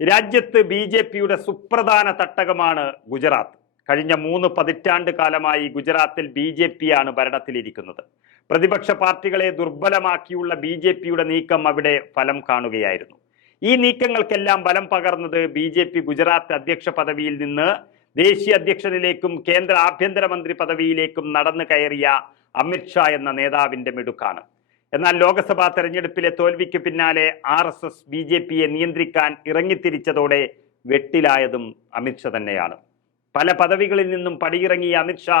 രാജ്യത്ത് B J പിയുടെ സുപ്രധാന തട്ടകമാണ് ഗുജറാത്ത്. കഴിഞ്ഞ മൂന്ന് പതിറ്റാണ്ട് കാലമായി ഗുജറാത്തിൽ ബി ജെ പിയാണ് ഭരണത്തിലിരിക്കുന്നത്. പ്രതിപക്ഷ പാർട്ടികളെ ദുർബലമാക്കിയുള്ള ബി ജെ പിയുടെ നീക്കം അവിടെ ഫലം കാണുകയായിരുന്നു. ഈ നീക്കങ്ങൾക്കെല്ലാം ബലം പകർന്നത് ബി ജെ പി ഗുജറാത്ത് അധ്യക്ഷ പദവിയിൽ നിന്ന് ദേശീയ അധ്യക്ഷനിലേക്കും കേന്ദ്ര ആഭ്യന്തരമന്ത്രി പദവിയിലേക്കും നടന്നു കയറിയ അമിത്ഷാ എന്ന നേതാവിന്റെ മിടുക്കാണ്. എന്നാൽ ലോക്സഭാ തെരഞ്ഞെടുപ്പിലെ തോൽവിക്ക് പിന്നാലെ R S S B J പിയെ നിയന്ത്രിക്കാൻ ഇറങ്ങിത്തിരിച്ചതോടെ വെട്ടിലായതും അമിത്ഷാ തന്നെയാണ്. പല പദവികളിൽ നിന്നും പടിയിറങ്ങിയ അമിത്ഷാ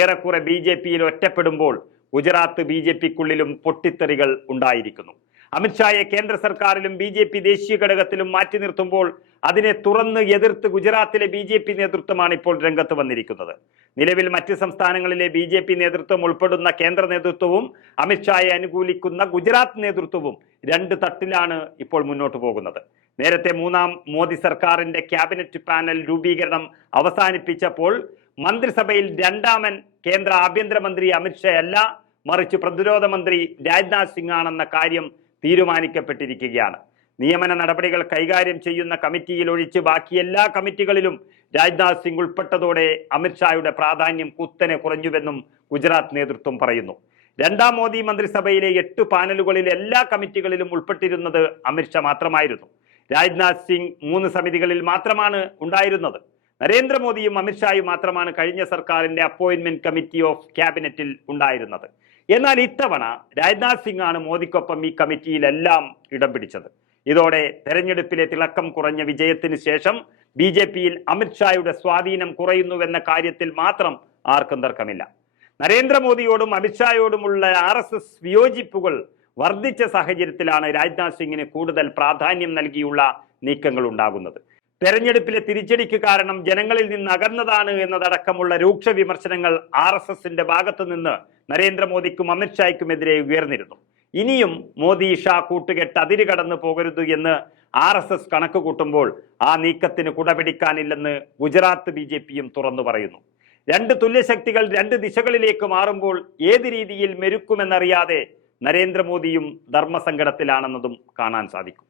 ഏറെക്കുറെ ബി ജെ പിയിൽ ഒറ്റപ്പെടുമ്പോൾ ഗുജറാത്ത് ബി ജെ പിക്കുള്ളിലും പൊട്ടിത്തെറികൾ ഉണ്ടായിരിക്കുന്നു. അമിത്ഷായെ കേന്ദ്ര സർക്കാരിലും ബി ജെ പി ദേശീയ ഘടകത്തിലും മാറ്റി നിർത്തുമ്പോൾ അതിനെ തുറന്ന് എതിർത്ത് ഗുജറാത്തിലെ ബി ജെ പി നേതൃത്വമാണ് ഇപ്പോൾ രംഗത്ത് വന്നിരിക്കുന്നത്. നിലവിൽ മറ്റ് സംസ്ഥാനങ്ങളിലെ ബി ജെ പി നേതൃത്വം ഉൾപ്പെടുന്ന കേന്ദ്ര നേതൃത്വവും അമിത്ഷായെ അനുകൂലിക്കുന്ന ഗുജറാത്ത് നേതൃത്വവും രണ്ട് തട്ടിലാണ് ഇപ്പോൾ മുന്നോട്ട് പോകുന്നത്. നേരത്തെ മൂന്നാം മോദി സർക്കാരിന്റെ ക്യാബിനറ്റ് പാനൽ രൂപീകരണം അവസാനിപ്പിച്ചപ്പോൾ മന്ത്രിസഭയിൽ രണ്ടാമൻ കേന്ദ്ര ആഭ്യന്തരമന്ത്രി അമിത്ഷാ അല്ല മറിച്ച് പ്രതിരോധ മന്ത്രി രാജ്നാഥ് സിംഗ് ആണെന്ന കാര്യം തീരുമാനിക്കപ്പെട്ടിരിക്കുകയാണ്. നിയമന നടപടികൾ കൈകാര്യം ചെയ്യുന്ന കമ്മിറ്റിയിൽ ഒഴിച്ച് ബാക്കി എല്ലാ കമ്മിറ്റികളിലും രാജ്നാഥ് സിംഗ് ഉൾപ്പെട്ടതോടെ അമിത്ഷായുടെ പ്രാധാന്യം കുത്തനെ കുറഞ്ഞുവെന്നും ഗുജറാത്ത് നേതൃത്വം പറയുന്നു. രണ്ടാം മോദി മന്ത്രിസഭയിലെ എട്ട് പാനലുകളിൽ എല്ലാ കമ്മിറ്റികളിലും ഉൾപ്പെട്ടിരുന്നത് അമിത്ഷാ മാത്രമായിരുന്നു. രാജ്നാഥ് സിംഗ് മൂന്ന് സമിതികളിൽ മാത്രമാണ് ഉണ്ടായിരുന്നത്. നരേന്ദ്രമോദിയും അമിത്ഷായും മാത്രമാണ് കഴിഞ്ഞ സർക്കാരിന്റെ അപ്പോയിന്റ്മെന്റ് കമ്മിറ്റി ഓഫ് ക്യാബിനറ്റിൽ ഉണ്ടായിരുന്നത്. എന്നാൽ ഇത്തവണ രാജ്നാഥ് സിംഗ് ആണ് മോദിക്കൊപ്പം ഈ കമ്മിറ്റിയിലെല്ലാം ഇടം പിടിച്ചത്. ഇതോടെ തെരഞ്ഞെടുപ്പിലെ തിളക്കം കുറഞ്ഞ വിജയത്തിന് ശേഷം ബി ജെ പിയിൽ അമിത്ഷായുടെ സ്വാധീനം കുറയുന്നുവെന്ന കാര്യത്തിൽ മാത്രം ആർക്കും തർക്കമില്ല. നരേന്ദ്രമോദിയോടും അമിത്ഷായോടുമുള്ള ആർ എസ് എസ് വിയോജിപ്പുകൾ വർദ്ധിച്ച സാഹചര്യത്തിലാണ് രാജ്നാഥ് സിംഗിന് കൂടുതൽ പ്രാധാന്യം നൽകിയുള്ള നീക്കങ്ങൾ ഉണ്ടാകുന്നത്. തെരഞ്ഞെടുപ്പിലെ തിരിച്ചടിക്ക് കാരണം ജനങ്ങളിൽ നിന്ന് അകന്നതാണ് എന്നതടക്കമുള്ള രൂക്ഷ വിമർശനങ്ങൾ ആർ എസ് എസിന്റെ ഭാഗത്തു നിന്ന് നരേന്ദ്രമോദിക്കും അമിത്ഷായ്ക്കുമെതിരെ ഉയർന്നിരുന്നു. ഇനിയും മോദി ഷാ കൂട്ടുകെട്ട് അതിര് കടന്നു പോകരുത് എന്ന് ആർ എസ് എസ് കണക്ക് കൂട്ടുമ്പോൾ ആ നീക്കത്തിന് കുടപിടിക്കാനില്ലെന്ന് ഗുജറാത്ത് ബി ജെ പിയും തുറന്നു പറയുന്നു. രണ്ട് തുല്യശക്തികൾ രണ്ട് ദിശകളിലേക്ക് മാറുമ്പോൾ ഏത് രീതിയിൽ മെരുക്കുമെന്നറിയാതെ നരേന്ദ്രമോദിയും ധർമ്മസങ്കടത്തിലാണെന്നതും കാണാൻ സാധിക്കും.